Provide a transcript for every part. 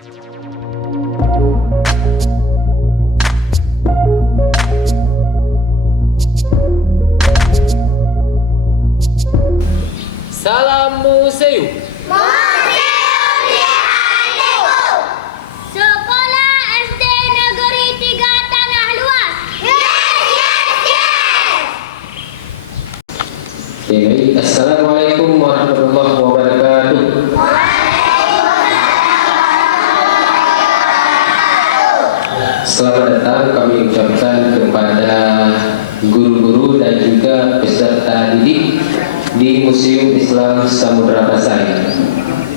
Salam Museum. Museum di hatiku. Sekolah SD Negeri 3 Tanah Luas. Yes. Baik, Assalamualaikum warahmatullahi wabarakatuh. Selamat datang kami ucapkan kepada guru-guru dan juga peserta didik di Museum Islam Samudra Pasai.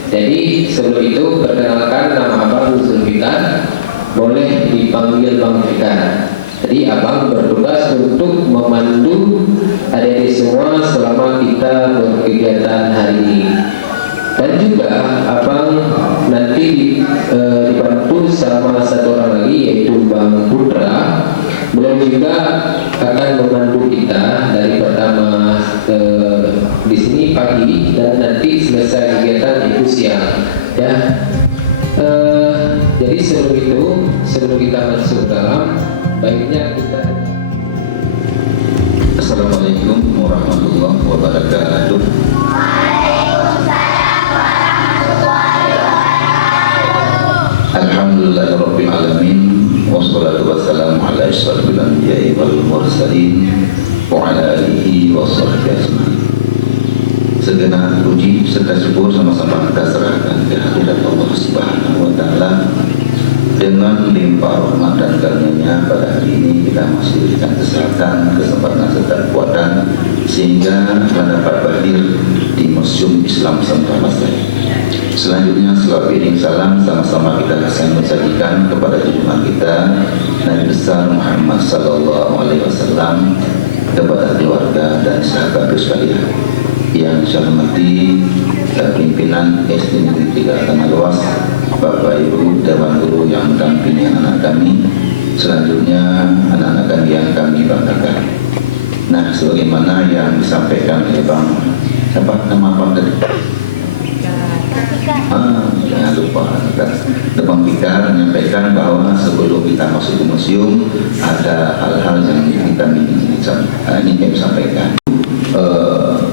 Jadi sebelum itu perkenalkan, nama Abang Zulfikar, boleh dipanggil Bang Fikar. Jadi Abang bertugas untuk memandu adik-adik semua selama kita berkegiatan hari ini. Dan juga Abang nanti dibantu sama satu orang lagi, yaitu Bang Putra. Beliau juga akan memandu kita dari pertama di sini pagi dan nanti selesai kegiatan itu siang. Ya. Jadi sebelum kita masuk dalam, baiknya kita. Assalamualaikum warahmatullahi wabarakatuh. Alhamdulillahirabbil alamin wassalatu wassalamu ala asyrofil anbiya'i wal mursalin wa ala alihi washabbihi ajmain. Segenap puji serta syukur sama-sama kita serahkan ke hadirat Allah Subhanahu wa taala. Dengan limpah rahmat dan karunia-Nya pada hari ini kita masih diberikan kesehatan, kesempatan serta kekuatan sehingga dapat hadir di Museum Islam Samudra Pasai. Selanjutnya selawat piring salam sama-sama kita sajikan kepada junjungan kita Nabi besar Muhammad sallallahu alaihi wasallam, kepada keluarga dan sahabat sekalian yang saya hormati pimpinan SD Negeri 3 Tanah Luas, Bapak Ibu Dewan Guru yang mendampingi anak kami, selanjutnya anak-anak kami yang kami banggakan. Nah, sebagaimana yang disampaikan oleh Bang, siapa nama Bang tadi? Jangan lupa, Bang Fikar menyampaikan bahwa sebelum kita masuk ke museum ada hal-hal yang ingin kami sampaikan.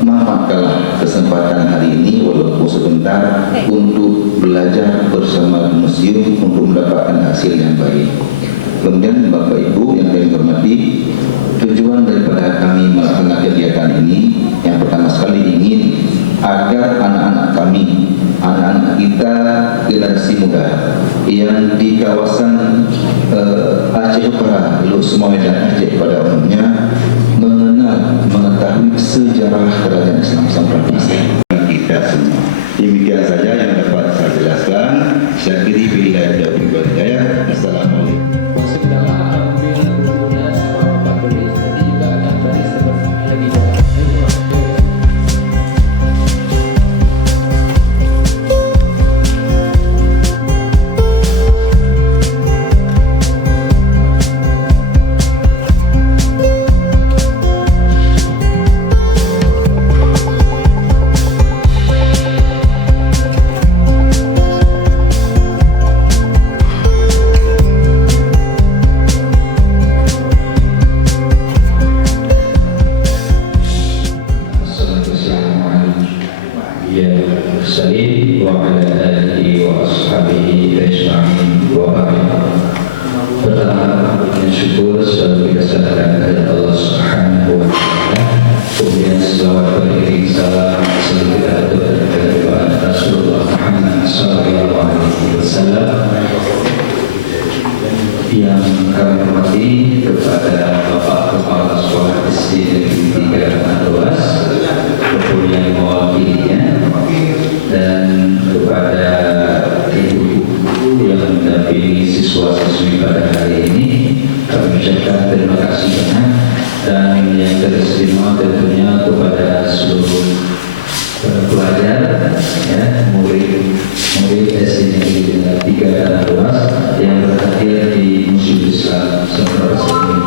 Manfaatkanlah kesempatan hari ini walaupun sebentar untuk belajar bersama museum untuk mendapatkan hasil yang baik. Kemudian Bapak Ibu yang kami hormati, tujuan daripada kami melakukan kegiatan ini yang pertama sekali ingin agar anak-anak kami, anak-anak kita generasi muda yang di kawasan Aceh Utara, Semua dan Aceh pada umumnya mengetahui sejarah kerajaan Islam Samudra Pasai kita semua. Demikian saja yang dapat saya jelaskan. Saya kiri bila ada hidayah. Assalamualaikum. Masuk dalam ambil bukunya sama Pak Tulis, nanti juga akan baris seperti lagi. Yang kami hormati kepada Bapak Kepala Sekolah SD Negeri 3 Tanah Luas, yang mewakilinya, dan kepada ibu yang mendampingi siswa-siswi pada hari ini, kami ucapkan terima kasih banyak. Dan yang teristimewa tentunya kepada seluruh pelajar, ya, murid SD Negeri 3 Tanah Luas yang berhadir di Museum Islam Samudra Pasai ini.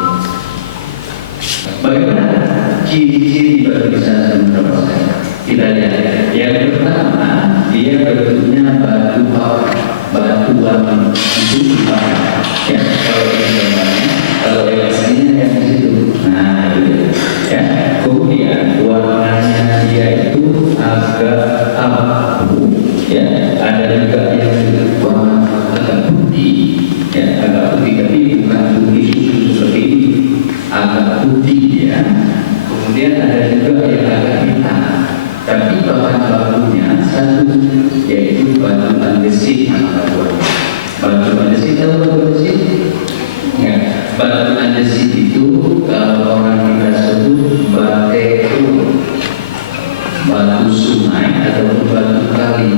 Ya, kalau ini gambarnya, kalau yang aslinya yang di situ. Nah, itu ya. Kemudian warnanya dia itu agak abu, ya. Ada juga yang warna agak putih, ya, agak putih tapi bukan putih susu seperti ini, agak putih ya. Kemudian ada juga yang agak hitam, tapi bahan bakunya satu, yaitu batu andesit. Batu andesit, tahu batu andesit? Ya, batu andesit itu kalau orang kita sebut batu sungai atau batu kali.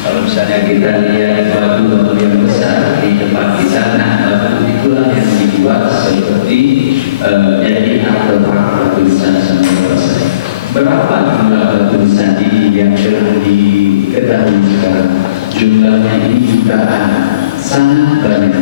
Kalau misalnya kita lihat batu-batu yang besar di tempat di sana, batu itulah yang dibuat seperti jadi artefak tulisan Samudra Pasai. Berapa jumlah batu nisan ini yang telah diketahui sekarang? Jumlahnya ini jutaan, sangat banyak,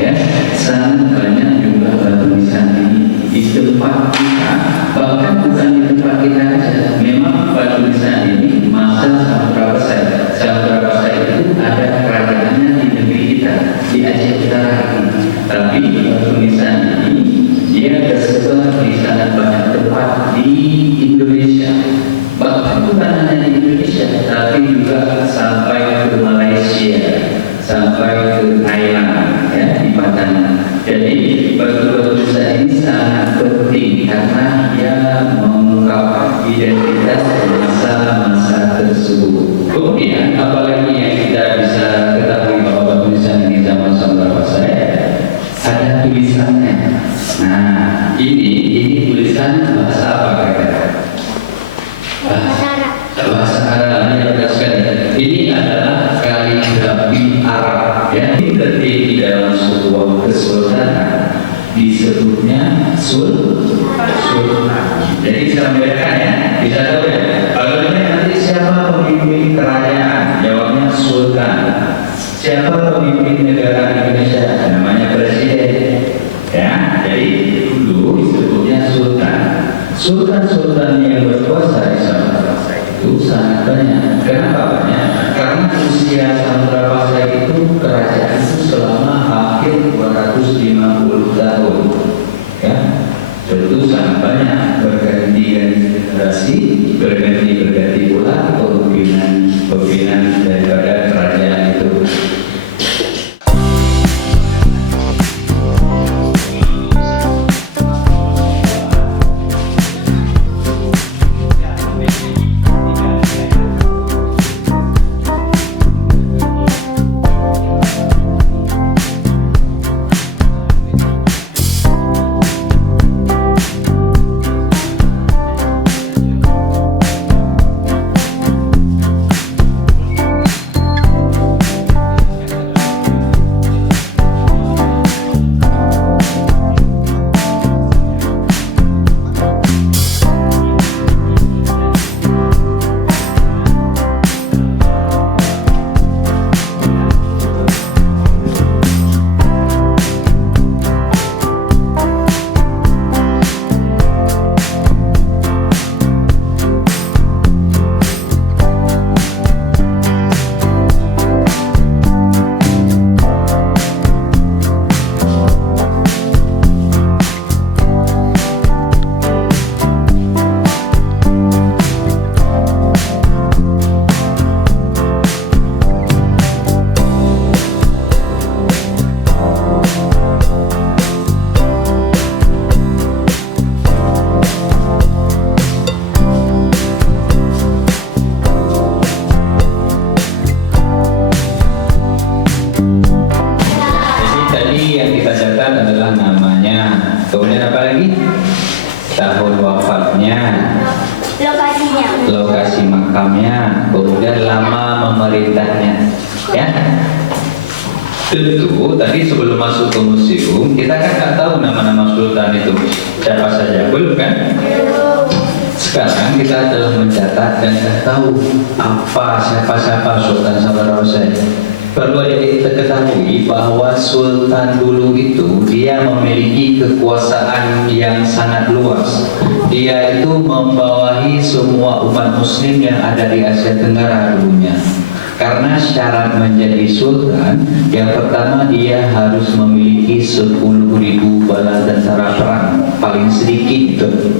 ya, sangat banyak jumlah batu nisan ini di tempat kita. Bahkan bukan di tempat kita saja. Memang batu nisan ini masa Samudra Pasai. Samudra Pasai itu ada kerajaannya di negeri kita, di Aceh Utara ini. Tapi batu nisan ini dia tersebar di sangat banyak tempat di Indonesia. Bahkan bukan hanya di Indonesia, tapi juga sampai ke Malaysia, sampai ke Thailand, ya, di Padang. Jadi batu-batu nisan ini sangat penting karena dia mengungkap identitas masa-masa tersebut. Kemudian apalagi yang kita bisa ketahui bahwa batu nisan ini zaman Samudra Pasai, ada tulisannya. Nah, ini tulisan bahasa apa kira-kira? Bahasa Arab, ya, benar sekali. Ini adalah kaligrafi Arab, ya. Ini terjadi di dalam sebuah kesultanan, disebutnya sultan. Jadi bisa membedakan ya, bisa tahu ya. Kalau nanti siapa pemimpin kerajaan, jawabnya sultan. Siapa pemimpin negara Indonesia, namanya presiden. Ya, jadi dulu disebutnya sultan. Sultan-sultan yang berkuasa di Samudra Pasai itu sangat banyak. Kenapa banyak? Karena usia Samudra Pasai itu kerajaan itu selama hampir 250 tahun. Ya, tentu sangat banyak, berganti-ganti generasi, berganti pula pemimpinan daripada kerajaan itu. Lokasi makamnya, kemudian lama memerintahnya, ya. Tentu tadi sebelum masuk ke museum kita kan nggak tahu nama-nama sultan itu siapa saja, belum kan? Sekarang kita telah mencatat dan tahu apa siapa sultan Samudra Pasai. Perlu diketahui bahwa sultan dulu itu dia memiliki kekuasaan yang sangat luas. Dia itu membawahi semua umat muslim yang ada di Asia Tenggara dulunya. Karena syarat menjadi sultan, yang pertama dia harus memiliki 10.000 bala tentara perang, paling sedikit itu.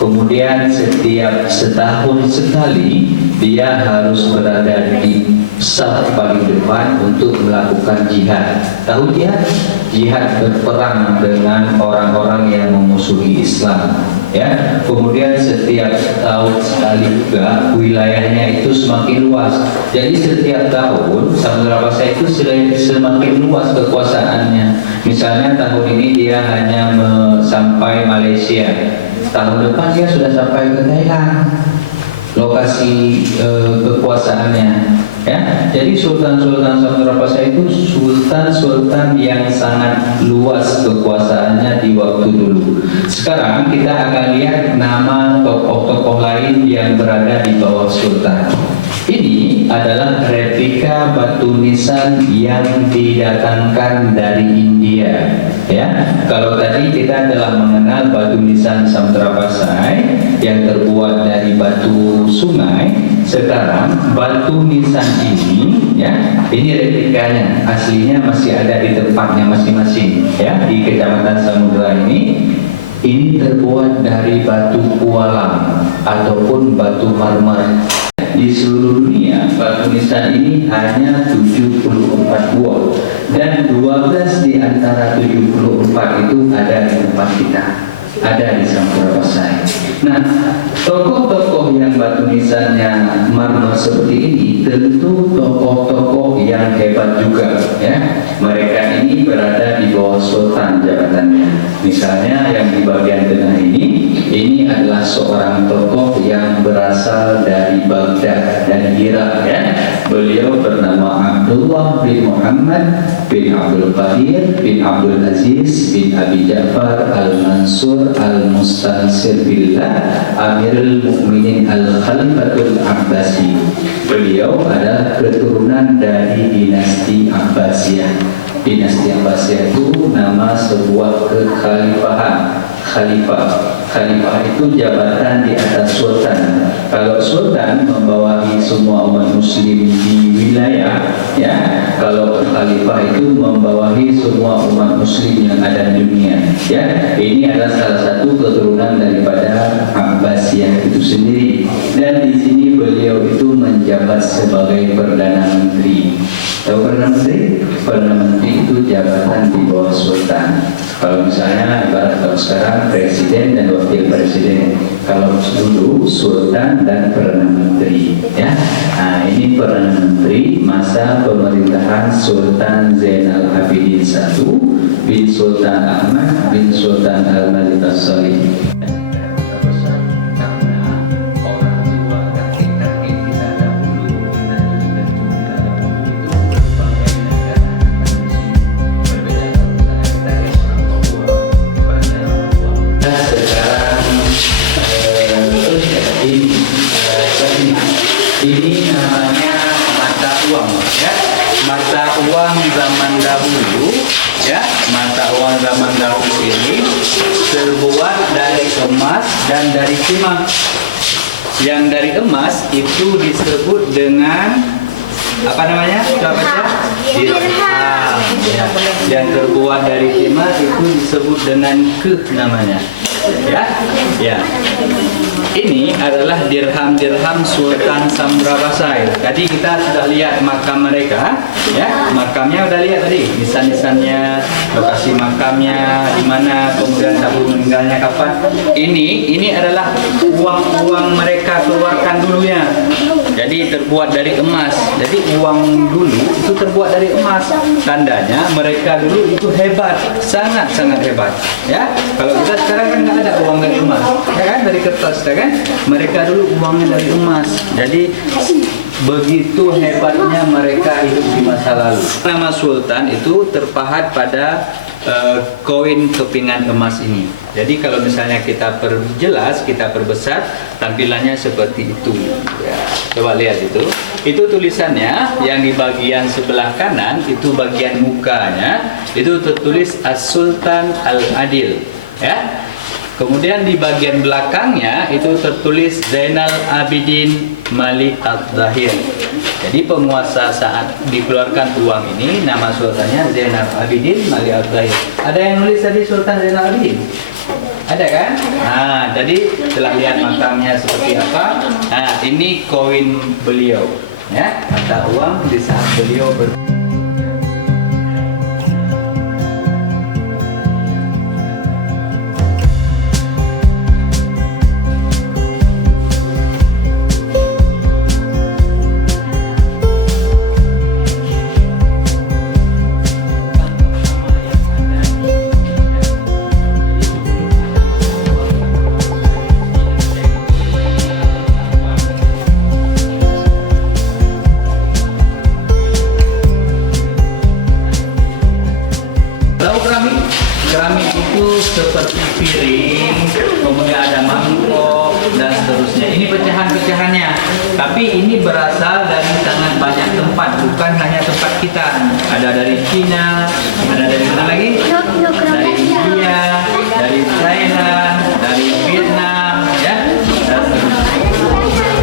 Kemudian setiap setahun sekali dia harus berada di saf paling depan untuk melakukan jihad. Tahu jihad? Jihad berperang dengan orang-orang yang memusuhi Islam. Ya. Kemudian setiap tahun sekali juga wilayahnya itu semakin luas. Jadi setiap tahun Samudra Pasai itu semakin luas kekuasaannya. Misalnya tahun ini dia hanya sampai Malaysia. Tahun depan dia sudah sampai ke Thailand, lokasi kekuasaannya. Ya, jadi Sultan-Sultan Samudra Pasai itu sultan-sultan yang sangat luas kekuasaannya di waktu dulu. Sekarang kita akan lihat nama tokoh-tokoh lain yang berada di bawah sultan. Ini adalah replika batu nisan yang didatangkan dari India. Ya, kalau tadi kita telah mengenal batu nisan Samudra Pasai yang terbuat dari batu sungai, sekarang batu nisan ini, ya, ini replikanya, aslinya masih ada di tempatnya masing-masing, ya, di Kecamatan Samudra ini. Ini terbuat dari batu pualam ataupun batu marmer. Di seluruh dunia batu nisan ini hanya 74 buah dan 12 di antara 74 itu ada di tempat kita, ada di Samudra Pasai. Nah, tokoh-tokoh yang batu nisannya marmer seperti ini tentu tokoh-tokoh yang hebat juga, ya. Mereka ini berada di bawah sultan jabatannya. Misalnya yang di bagian tengah ini adalah seorang tokoh yang berasal dari Baghdad dan Irak, ya. Beliau bernama Abdullah bin Muhammad bin Abdul Qadir bin Abdul Aziz bin Abi Ja'far Al-Mansur Al-Mustansir Billah Amirul Mukminin Al-Khalifatul Abbasi. Beliau adalah keturunan dari dinasti Abbasiyah. Dinasti Abbasiyah itu nama sebuah kekhalifahan. Khalifah itu jabatan di atas sultan. Kalau sultan membawahi semua umat muslim di wilayah, ya. Kalau khalifah itu membawahi semua umat muslim yang ada di dunia, ya. Ini adalah salah satu keturunan daripada Abbasiyah itu sendiri. Dan di sini beliau itu menjabat sebagai Perdana Menteri. Tahu Perdana Menteri? Perdana Menteri itu jabatan di bawah sultan. Kalau misalnya ibarat kalau sekarang presiden dan wakil presiden, kalau dulu sultan dan perdana menteri, ya. Nah, ini perdana menteri masa pemerintahan Sultan Zainal Abidin I bin Sultan Ahmad bin Sultan Al-Malik As-Salih. Ini namanya mata uang, ya. Mata uang zaman dahulu, ya. Mata uang zaman dahulu ini terbuat dari emas dan dari timah. Yang dari emas itu disebut dengan apa namanya? Coba baca. Dirham. Ya. Yang terbuat dari timah itu disebut dengan namanya. Ya. Ya. Ini adalah dirham-dirham Sultan Samudra Pasai. Tadi kita sudah lihat makam mereka, ya. Makamnya udah lihat tadi, nisan-nisannya, lokasi makamnya di mana, kemudian tahun meninggalnya kapan. Ini adalah uang-uang mereka keluarkan dulunya. Jadi terbuat dari emas. Jadi uang dulu itu terbuat dari emas. Tandanya mereka dulu itu hebat, sangat-sangat hebat, ya. Kalau kita sekarang kan nggak ada uang dari emas, ya kan, dari kertas, ya kan. Mereka dulu uangnya dari emas. Jadi begitu hebatnya mereka hidup di masa lalu. Nama sultan itu terpahat pada koin kepingan emas ini. Jadi kalau misalnya kita perjelas, kita perbesar, tampilannya seperti itu. Ya, coba lihat itu. Itu tulisannya yang di bagian sebelah kanan itu bagian mukanya itu tertulis As-Sultan Al-Adil. Ya. Kemudian di bagian belakangnya itu tertulis Zainal Abidin Malik Al-Zahir. Jadi penguasa saat dikeluarkan uang ini nama sultannya Zainal Abidin Malik Al-Zahir. Ada yang nulis tadi Sultan Zainal Abidin? Ada kan? Nah, jadi telah lihat makamnya seperti apa. Nah, ini koin beliau, ya, mata uang di saat beliau keramik itu seperti piring, kemudian ada mangkok dan seterusnya. Ini pecahan-pecahannya. Tapi ini berasal dari sangat banyak tempat, bukan hanya tempat kita. Ada dari Cina, ada dari mana lagi? Dari India, dari Thailand, dari Vietnam, ya. Dan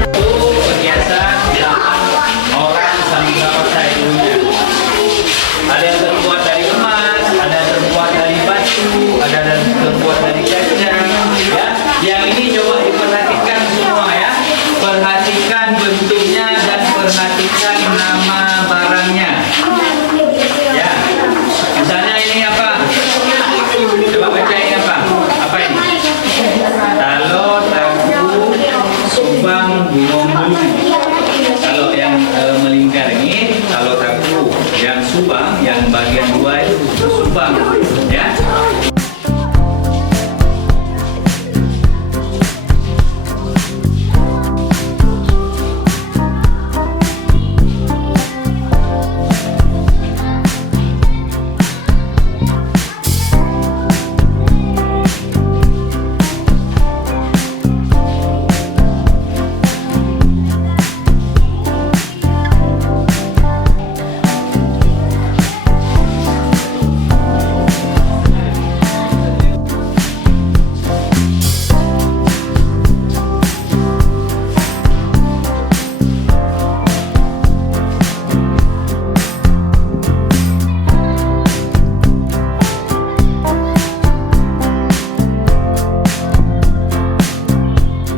itu perhiasan zaman orang Samudra dulunya. Ada yang terbuat dari emas, ada yang terbuat dari batu, ada yang terbuat dari kaca, ya. Yang ini coba diperhatikan semua, ya. Perhatikan bentuknya dan perhatikan nama barangnya, ya. Misalnya ini apa? Coba baca ini apa? Apa ini? Talo, taku, subang, gunung bulu. Kalau yang melingkar ini talo taku, yang subang, yang bagian dua itu subang, ya.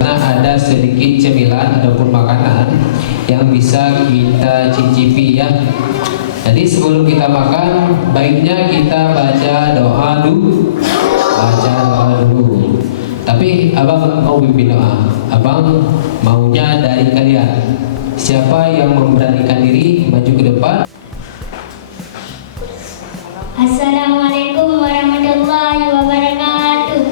Ada sedikit cemilan ataupun makanan yang bisa kita cicipi, ya. Jadi sebelum kita makan, baiknya kita baca doa dulu. Tapi abang mau pimpin doa. Abang maunya dari kalian. Siapa yang memberanikan diri maju ke depan? Assalamualaikum warahmatullahi wabarakatuh.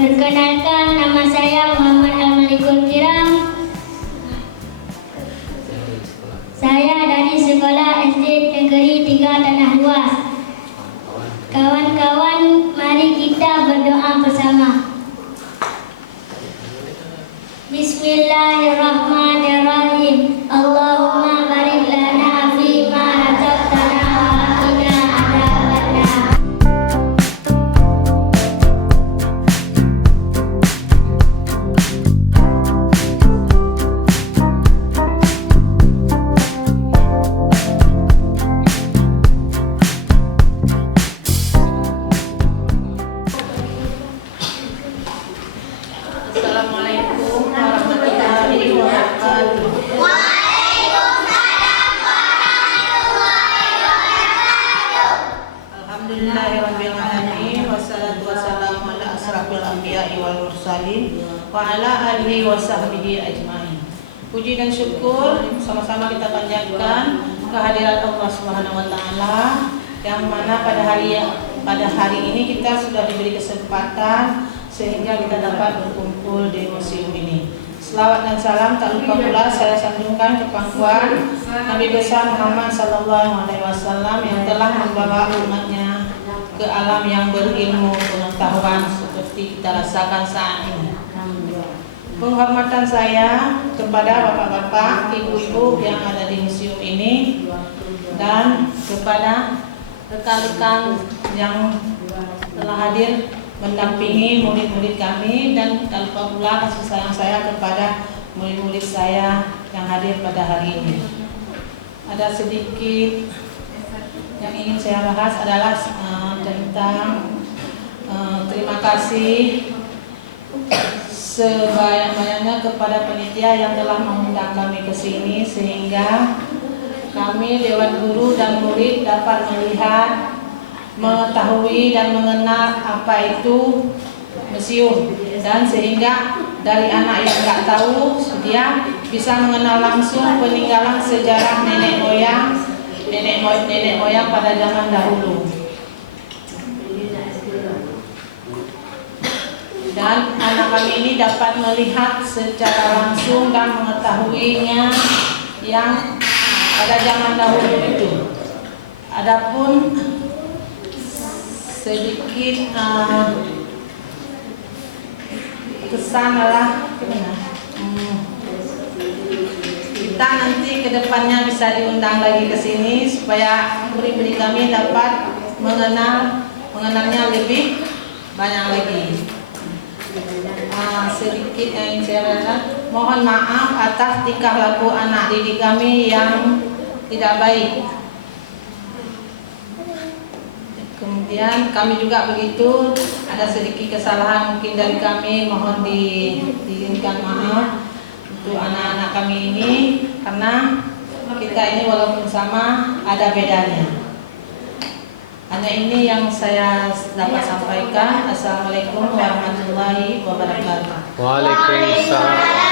Perkenalkan, nama saya Muhammad Al-Malikul Kiram. Saya dari Sekolah SD Negeri 3 Tanah Luas. Kawan-kawan, mari kita berdoa bersama. Bismillahirrahmanirrahim. Allahumma barik lana fima razaqtana wa qina adzabannar. Assalamualaikum warahmatullahi wabarakatuh. Alhamdulillahirabbil alamin wassalatu wassalamu ala asrafil anbiya'i wal mursalin wa ala alihi wa sahbihi ajmain. Puji dan syukur sama-sama kita panjatkan kehadirat Allah Subhanahu wa taala yang mana pada hari ini kita sudah diberi kesempatan sehingga kita dapat berkumpul di museum ini. Selawat dan salam tak lupa pula saya sanjungkan ke pangkuan Nabi besar Muhammad SAW yang telah membawa umatnya ke alam yang berilmu pengetahuan seperti kita rasakan saat ini. Penghormatan saya kepada bapak-bapak, ibu-ibu yang ada di museum ini dan kepada rekan-rekan yang telah hadir mendampingi murid-murid kami, dan tak lupa pula kasih sayang saya kepada murid-murid saya yang hadir pada hari ini. Ada sedikit yang ingin saya bahas adalah tentang terima kasih sebanyak-banyaknya kepada panitia yang telah mengundang kami ke sini, sehingga kami Dewan Guru dan murid dapat melihat, mengetahui dan mengenal apa itu museum, dan sehingga dari anak yang nggak tahu dia bisa mengenal langsung peninggalan sejarah nenek moyang pada zaman dahulu. Dan anak kami ini dapat melihat secara langsung dan mengetahuinya yang pada zaman dahulu itu. Adapun sedikit kesan adalah kita nanti kedepannya bisa diundang lagi ke sini supaya murid-murid kami dapat mengenalnya lebih banyak lagi. Sedikit yang saya katakan, mohon maaf atas tingkah laku anak didik kami yang tidak baik. Kemudian kami juga begitu, ada sedikit kesalahan mungkin dari kami, mohon diizinkan maaf untuk anak-anak kami ini, karena kita ini walaupun sama ada bedanya. Hanya ini yang saya dapat sampaikan. Assalamualaikum warahmatullahi wabarakatuh. Waalaikumsalam.